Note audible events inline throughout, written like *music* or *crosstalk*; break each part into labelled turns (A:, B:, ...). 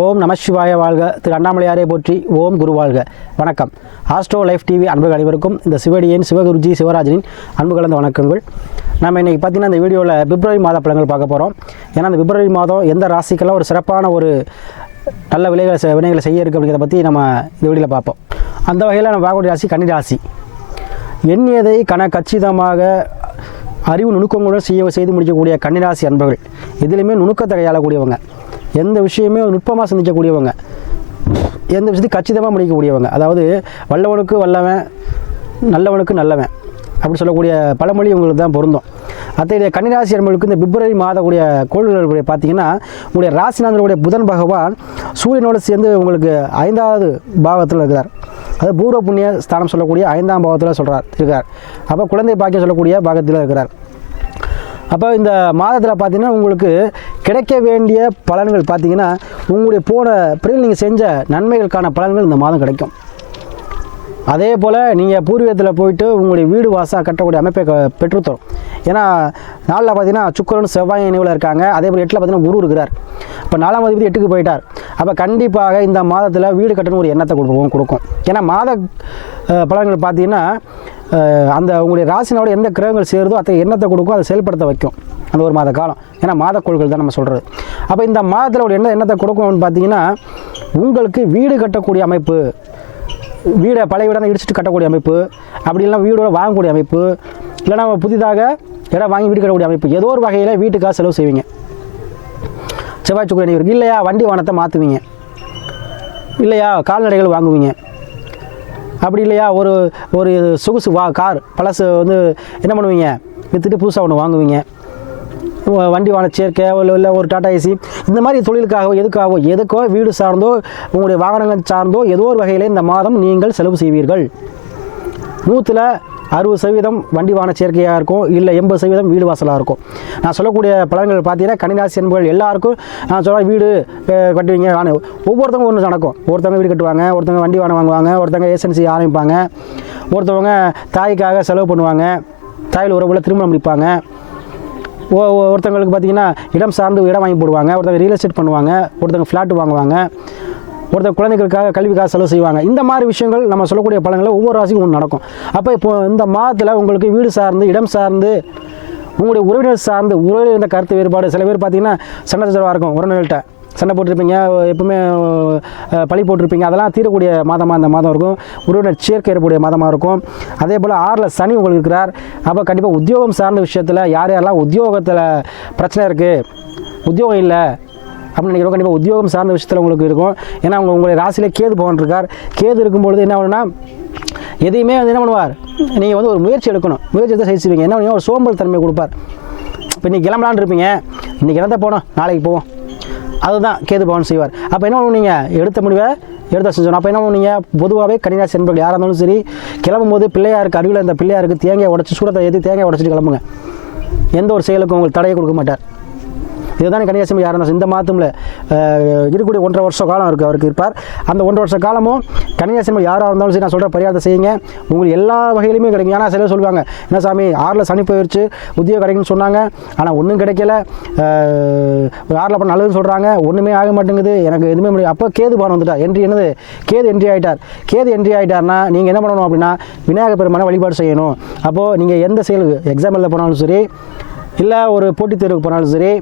A: ஓம் நமசிவாய வாழ்க. திரு அண்ணாமலையாரே போற்றி ஓம் குரு வாழ்க. வணக்கம். ஆஸ்ட்ரோ லைஃப் டிவி அன்புகள் அனைவருக்கும் இந்த சிவடியின் சிவகுருஜி சிவராஜனின் அன்பு கலந்த வணக்கங்கள். நம்ம இன்றைக்கி பார்த்தீங்கன்னா இந்த வீடியோவில் பிப்ரவரி மாத பழங்கள் பார்க்க போகிறோம் ஏன்னா இந்த பிப்ரவரி மாதம் எந்த ராசிக்கெல்லாம் ஒரு சிறப்பான ஒரு நல்ல விலைகளை வினைகளை செய்ய இருக்குது அப்படிங்கிறத பற்றி நம்ம இந்த வீடியோவில் பார்ப்போம். அந்த வகையில் நம்ம பார்க்கக்கூடிய ராசி கன்னி ராசி. எண்ணியதை கன கச்சிதமாக அறிவு நுணுக்கங்களுடன் செய்ய செய்து முடிக்கக்கூடிய கன்னிராசி அன்பர்கள். எதுலையுமே நுணுக்கத்தை கையாளக்கூடியவங்க. எந்த விஷயமே நுட்பமாக சிந்திக்கக்கூடியவங்க. எந்த விஷயத்தையும் கச்சிதமாக முடிக்கக்கூடியவங்க. அதாவது வல்லவனுக்கு வல்லவன் நல்லவனுக்கு நல்லவன் அப்படி சொல்லக்கூடிய பழமொழி உங்களுக்கு தான் பொருந்தும். அத்தகைய கன்னிராசி அன்பர்களுக்கு இந்த பிப்ரவரி மாதக்கூடிய கோள்கள் பார்த்தீங்கன்னா உங்களுடைய ராசிநாதனுடைய புதன் பகவான் சூரியனோடு சேர்ந்து உங்களுக்கு ஐந்தாவது பாவத்தில் இருக்கிறார். அது பூர்வ புண்ணிய ஸ்தானம் சொல்லக்கூடிய ஐந்தாம் பாவத்தில் சொல்கிறார் இருக்கார் அப்போ குழந்தை பாக்கியம் சொல்லக்கூடிய பாகத்தில் இருக்கிறார். அப்போ இந்த மாதத்தில் பார்த்தீங்கன்னா உங்களுக்கு கிடைக்க வேண்டிய பலன்கள் பார்த்தீங்கன்னா உங்களுடைய போன பிறகு நீங்கள் செஞ்ச நன்மைகளுக்கான பலன்கள் இந்த மாதம் கிடைக்கும். அதே போல் நீங்கள் பூர்வீகத்தில் போயிட்டு உங்களுடைய வீடு வாசா கட்டக்கூடிய அமைப்பை பெற்றுத்தரும். ஏன்னா நாளில் பார்த்தீங்கன்னா சுக்கிரன் செவ்வாய் நினைவில் இருக்காங்க. அதே போல் எட்டில் பார்த்தீங்கன்னா குரு இருக்கிறார். இப்போ நாலாம் அதிபதி எட்டுக்கு போயிட்டார். அப்போ கண்டிப்பாக இந்த மாதத்தில் வீடு கட்டணும் ஒரு எண்ணத்தை கொடுக்கும் கொடுக்கும். ஏன்னா மாத பலன்கள் பார்த்தீங்கன்னா அந்த உங்களுடைய ராசினோட எந்த கிரகங்கள் சேருதோ அத்தகைய எண்ணத்தை கொடுக்கும் அதை செயல்படுத்த வைக்கும். அந்த ஒரு மாத காலம். ஏன்னா மாத கோள்கள் தான் நம்ம சொல்கிறது அப்போ இந்த மாதத்தில் ஒரு என்ன எண்ணத்தை கொடுக்கும்னு பார்த்தீங்கன்னா உங்களுக்கு வீடு கட்டக்கூடிய அமைப்பு வீடை பழைய வீடாக இடிச்சிட்டு கட்டக்கூடிய அமைப்பு அப்படி இல்லைனா வீடோட வாங்கக்கூடிய அமைப்பு இல்லைனா புதிதாக இடம் வாங்கி வீடு கட்டக்கூடிய அமைப்பு ஏதோ ஒரு வகையில் வீட்டுக்காக செலவு செய்வீங்க. செவ்வாய் சுக்கிரன் இல்லையா வண்டி வானத்தை மாற்றுவீங்க இல்லையா கால்நடைகள் வாங்குவீங்க. அப்படி இல்லையா? ஒரு ஒரு சொகுசு வா கார் பழசு வந்து என்ன பண்ணுவீங்க? விற்றுட்டு புதுசாக ஒன்று வாங்குவீங்க. வண்டி வாங்க சேர்க்கை இல்லை இல்லை ஒரு டாடா ஏசி. இந்த மாதிரி தொழிலுக்காகவோ எதுக்காகவோ எதுக்கோ வீடு சார்ந்தோ உங்களுடைய வாகனங்கள் சார்ந்தோ ஏதோ ஒரு வகையில் இந்த மாதம் நீங்கள் செலவு செய்வீர்கள். நூற்றில் அறுபது சதவீதம் வண்டி வாகன சேர்க்கையாக இருக்கும் இல்லை எண்பது சதவீதம் வீடு வாசலாக இருக்கும். நான் சொல்லக்கூடிய பலன்கள் பார்த்தீங்கன்னா கணிராசி என்பர்கள் எல்லாருக்கும் நான் சொல்ல வீடு கட்டுவீங்க. நான் ஒவ்வொருத்தவங்க ஒன்று நடக்கும். ஒருத்தவங்க வீடு கட்டுவாங்க ஒருத்தவங்க வண்டி வாகனம் வாங்குவாங்க ஒருத்தவங்க ஏசன்சி ஆரம்பிப்பாங்க ஒருத்தவங்க தாய்க்காக செலவு பண்ணுவாங்க தாயில் உறவுல திருமணம் முடிப்பாங்க ஒருத்தவங்களுக்கு பார்த்தீங்கன்னா இடம் சார்ந்து இடம் வாங்கி போடுவாங்க ஒருத்தவங்க ரியல் எஸ்டேட் பண்ணுவாங்க ஒருத்தவங்க ஃப்ளாட் வாங்குவாங்க ஒருத்தர் குழந்தைகளுக்காக கல்விக்காக செலவு செய்வாங்க. இந்த மாதிரி விஷயங்கள் நம்ம சொல்லக்கூடிய பலன்களை ஒவ்வொரு ராசிக்கும் ஒன்று நடக்கும். அப்போ இப்போ இந்த மாதத்தில் உங்களுக்கு வீடு சார்ந்து இடம் சார்ந்து உங்களுடைய உறவினர் சார்ந்து உறவினர் இந்த கருத்து வேறுபாடு. சில பேர் பார்த்தீங்கன்னா சண்டை சச்சரவாக இருக்கும் உறவினர்கள்ட்ட. சண்டை போட்டிருப்பீங்க எப்பவுமே பழி போட்டிருப்பீங்க. அதெல்லாம் தீரக்கூடிய மாதமாக இந்த மாதம் இருக்கும். உறவினர் சேர்க்கை ஏற்பக்கூடிய மாதமாக இருக்கும். அதே போல் ஆறில் சனி உங்களுக்கு இருக்கிறார். அப்போ கண்டிப்பாக உத்தியோகம் சார்ந்த விஷயத்தில் யார் யாரெல்லாம் உத்தியோகத்தில் பிரச்சனை இருக்குது உத்தியோகம் இல்லை அப்படின்னு நினைக்கிறோம் கண்டிப்பாக உத்தியோகம் சார்ந்த விஷயத்தில் உங்களுக்கு இருக்கும். ஏன்னா அவங்க உங்களுடைய ராசியிலே கேது பவன் இருக்கார். கேது இருக்கும்பொழுது என்ன பண்ணுன்னா எதையுமே வந்து என்ன பண்ணுவார்? நீங்கள் வந்து ஒரு முயற்சி எடுக்கணும். முயற்சி எடுத்து செய்வீங்க. என்ன பண்ணுவீங்க? ஒரு சோம்பல் தன்மை கொடுப்பார். இப்போ இன்றைக்கி கிளம்பலான்னு இருப்பீங்க. இன்றைக்கி என்னத்தை போனோம். நாளைக்கு போவோம். அதுதான் கேது பவன் செய்வார். அப்போ என்ன பண்ணுவோம் நீங்கள் எடுத்த முடிவை எடுத்த செஞ்சோம் அப்போ என்ன பண்ணுவீங்க? பொதுவாகவே கன்னிராசி என்பர்கள் யாராக இருந்தாலும் சரி கிளம்பும் போது பிள்ளையாருக்கு அருகில் இந்த பிள்ளையாருக்கு தேங்காய் உடச்சி சூடத்தை ஏற்றி தேங்காய் உடச்சிட்டு கிளம்புங்க. எந்த ஒரு செயலுக்கும் உங்களுக்கு தடையை கொடுக்க மாட்டார். இதுதான் கன்னியாசிமி யார் இந்த மாதத்தில் இருக்கக்கூடிய ஒன்றரை வருஷ காலம் இருக்குது அவருக்கு இருப்பார். அந்த ஒன்றரை வருஷ காலமும் கன்னியாசிமி யாராக இருந்தாலும் சரி நான் சொல்கிற பரிகாரத்தை செய்யுங்க. உங்களுக்கு எல்லா வகையிலுமே கிடைக்கும். ஏன்னா சிலர் சொல்லுவாங்க என்ன சாமி ஆறில் சனி போயிடுச்சு உத்தியோகம் கிடைக்குன்னு சொன்னாங்க. ஆனால் ஒன்றும் கிடைக்கல. ஆறில் பண்ண நல்லதுன்னு சொல்கிறாங்க ஒன்றுமே ஆக மாட்டேங்குது. எனக்கு எதுவுமே முடியும் அப்போ கேது பானம் வந்துட்டார் என்ட்ரி என்னது? கேது என்ட்ரி ஆகிட்டார் கேது என்ட்ரி ஆகிட்டார்னா நீங்கள் என்ன பண்ணணும் அப்படின்னா விநாயகர் பெருமானை வழிபாடு செய்யணும். அப்போது நீங்கள் எந்த செயலுக்கு எக்ஸாம் எழுத போனாலும் சரி இல்லை ஒரு போட்டித் தேர்வுக்கு போனாலும் சரி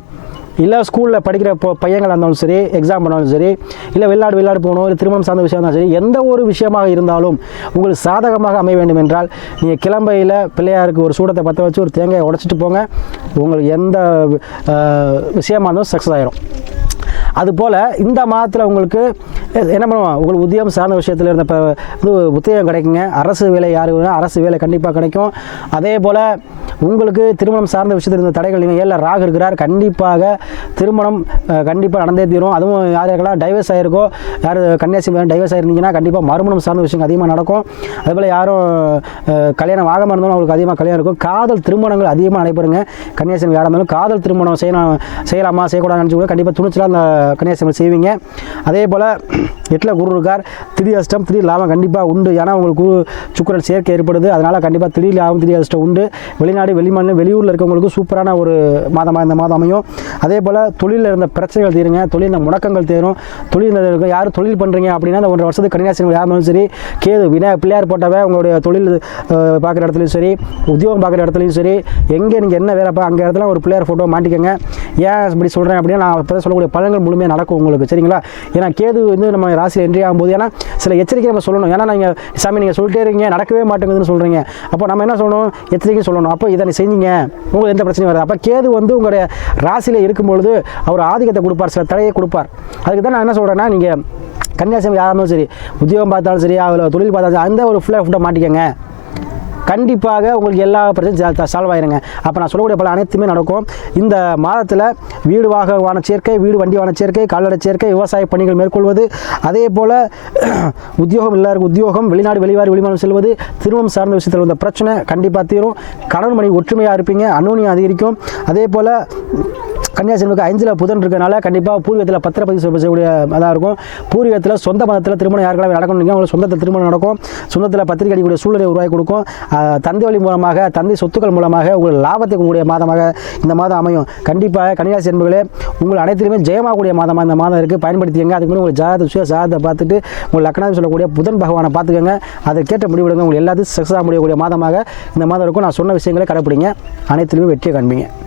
A: இல்லை ஸ்கூலில் படிக்கிற பையங்களாக இருந்தாலும் சரி எக்ஸாம் பண்ணாலும் சரி இல்லை வெளிநாடு வெளிநாடு போகணும் இல்லை திருமணம் சார்ந்த விஷயம் இருந்தாலும் சரி எந்த ஒரு விஷயமாக இருந்தாலும் உங்களுக்கு சாதகமாக அமைய வேண்டும் என்றால் நீங்கள் கிளம்பையில் பிள்ளையாருக்கு ஒரு சூடத்தை பற்ற வச்சு ஒரு தேங்காயை உடச்சிட்டு போங்க. உங்களுக்கு எந்த விஷயமா இருந்தாலும் சக்ஸஸ் ஆயிரும். அதுபோல் இந்த மாதத்தில் உங்களுக்கு என்ன பண்ணுவோம் உங்களுக்கு உதயம் சார்ந்த விஷயத்தில் இருந்த இப்போ இது உத்தியோகம் கிடைக்குங்க. அரசு வேலை யார் அரசு வேலை கண்டிப்பாக கிடைக்கும். அதே போல் உங்களுக்கு திருமணம் சார்ந்த விஷயத்தில் இருந்த தடைகள் நீங்கள் ஏழில் ராகு இருக்கிறார். கண்டிப்பாக திருமணம் கண்டிப்பாக நடந்தே தீரும். அதுவும் யார் யாருக்கெல்லாம் டைவர்ஸ் ஆகிருக்கோ யார் கன்னியாசி டைவர்ஸ் ஆகிருந்தீங்கன்னா கண்டிப்பாக மறுமணம் சார்ந்த விஷயங்கள் அதிகமாக நடக்கும். அதேபோல் யாரும் கல்யாணம் ஆகாமல் இருந்தாலும் அவங்களுக்கு அதிகமாக கல்யாணம் இருக்கும். காதல் திருமணங்கள் அதிகமாக நடைபெறுங்க. கன்னியாசி யாராக இருந்தாலும் காதல் திருமணம் செய்யலாம் செய்யலாமா செய்யக்கூடாதுன்னு நினச்சி கூட கண்டிப்பாக துணிச்சலாக அந்த கன்னியாசி செய்வீங்க. அதே போல் எட்டில் குரு இருக்கார். திடீர் அஷ்டம் திடீர் லாபம் கண்டிப்பாக உண்டு. ஏன்னா உங்களுக்கு குரு சுக்கரன் சேர்க்கை ஏற்படுது. அதனால் கண்டிப்பாக திடீர் லாபம் திடீர் அஷ்டம் உண்டு. வெளிநாடு வெளிமாநிலம் வெளியூரில் இருக்கவங்களுக்கும் சூப்பரான ஒரு மாதமாக இந்த மாதம் அமையும். அதே போல் தொழிலில் இருந்த பிரச்சனைகள் தீருங்க. தொழிலில் முடக்கங்கள் தீரும். தொழில் இருக்க யார் தொழில் பண்ணுறீங்க அப்படின்னா அந்த ஒன்றரை வருஷத்துக்கு கன்னியாசிரியர்கள் யார் இருந்தாலும் சரி கேது வினா பிள்ளையார் போட்டவை உங்களுடைய தொழில் பார்க்குற இடத்துலையும் சரி உத்தியோகம் பார்க்குற இடத்துலையும் சரி எங்கே நீங்கள் என்ன வேலை அங்கே இடத்துல ஒரு பிள்ளையார் ஃபோட்டோ மாட்டிக்கோங்க. ஏன் இப்படி சொல்கிறேன் அப்படின்னா நான் இப்போ சொல்லக்கூடிய பழங்கள் முழுமையாக நடக்கும் உங்களுக்கு சரிங்களா? ஏன்னா கேது வந்து நம்ம ராசியில் என்ட்ரி ஆகும்போது ஏன்னா சில எச்சரிக்கை நம்ம சொல்லணும். ஏன்னா நீங்கள் சாமி நீங்கள் சொல்லிட்டே இருக்கீங்க நடக்கவே மாட்டேங்குதுன்னு சொல்கிறீங்க அப்போ நம்ம என்ன சொல்லணும்? எச்சரிக்கை சொல்லணும். அப்போ இதை செஞ்சீங்க உங்களுக்கு எந்த பிரச்சனையும் வராது. அப்போ கேது வந்து உங்களுடைய ராசியில் இருக்கும்பொழுது அவர் ஆதிக்கத்தை கொடுப்பார் சில தடையை கொடுப்பார். அதுக்கு தான் நான் என்ன சொல்கிறேன்னா நீங்கள் கன்னியாசம் யாராக இருந்தாலும் சரி உத்தியோகம் பார்த்தாலும் சரி அதில் தொழில் பார்த்தாலும் சரி, அந்த ஒரு ஃபுல்லாக ஃபுட்டாக மாட்டிக்கங்க. கண்டிப்பாக உங்களுக்கு எல்லா பிரச்சனையும் சால்வ் ஆயிருங்க. அப்போ நான் சொல்லக்கூடிய பல அனைத்துமே நடக்கும். இந்த மாதத்தில் வீடு வாகன சேர்க்கை வீடு வண்டி வாகன சேர்க்கை கால்நடை சேர்க்கை விவசாய பணிகள் மேற்கொள்வது. அதே போல் *clears throat* உத்தியோகம் எல்லாருக்கும் உத்தியோகம் வெளிநாடு வெளிவாறு வெளிமாநிலம் செல்வது திருமணம் சார்ந்த விஷயத்தில் வந்த பிரச்சனை கண்டிப்பாக தீரும். கணவன் மணி ஒற்றுமையாக இருப்பீங்க அன்னோனியம் அதிகரிக்கும். அதே போல் கன்னியாசிரமிக்கு அஞ்சில் புதன் இருக்கனால கண்டிப்பாக பூர்வீகத்தில் பத்திரப்பதிவு பதிவு செய்யக்கூடிய அதாக இருக்கும். பூர்வீகத்தில் சொந்த மதத்தில் திருமணம் யாருக்கெல்லாம் நடக்கணும் உங்களுக்கு சொந்தத்தில் திருமணம் நடக்கும். சொந்தத்தில் பத்திரிகை அடிக்கூடிய சூழ்நிலை உருவாக்கி கொடுக்கும். தந்தை வழி மூலமாக தந்தை சொத்துக்கள் மூலமாக உங்களுக்கு லாபத்தை கூடிய மாதமாக இந்த மாதம் அமையும். கண்டிப்பாக கன்னியாசி என்பர்களே உங்கள் அனைத்திலுமே ஜெயமாகக்கூடிய மாதமாக இந்த மாதம் இருக்குது பயன்படுத்திக்கங்க. அதுக்கு முன்னாடி உங்கள் ஜாத சுய ஜாதத்தை பார்த்துட்டு உங்கள் லக்னாவில் சொல்லக்கூடிய புதன் பகவானை பார்த்துக்கோங்க. அதை கேட்ட முடிவெடுங்க. உங்களுக்கு எல்லாத்தையும் சக்ஸஸாக முடியக்கூடிய மாதமாக இந்த மாதம் இருக்கும். நான் சொன்ன விஷயங்களை கடைப்பிடிங்க. அனைத்திலுமே வெற்றியை காண்பீங்க.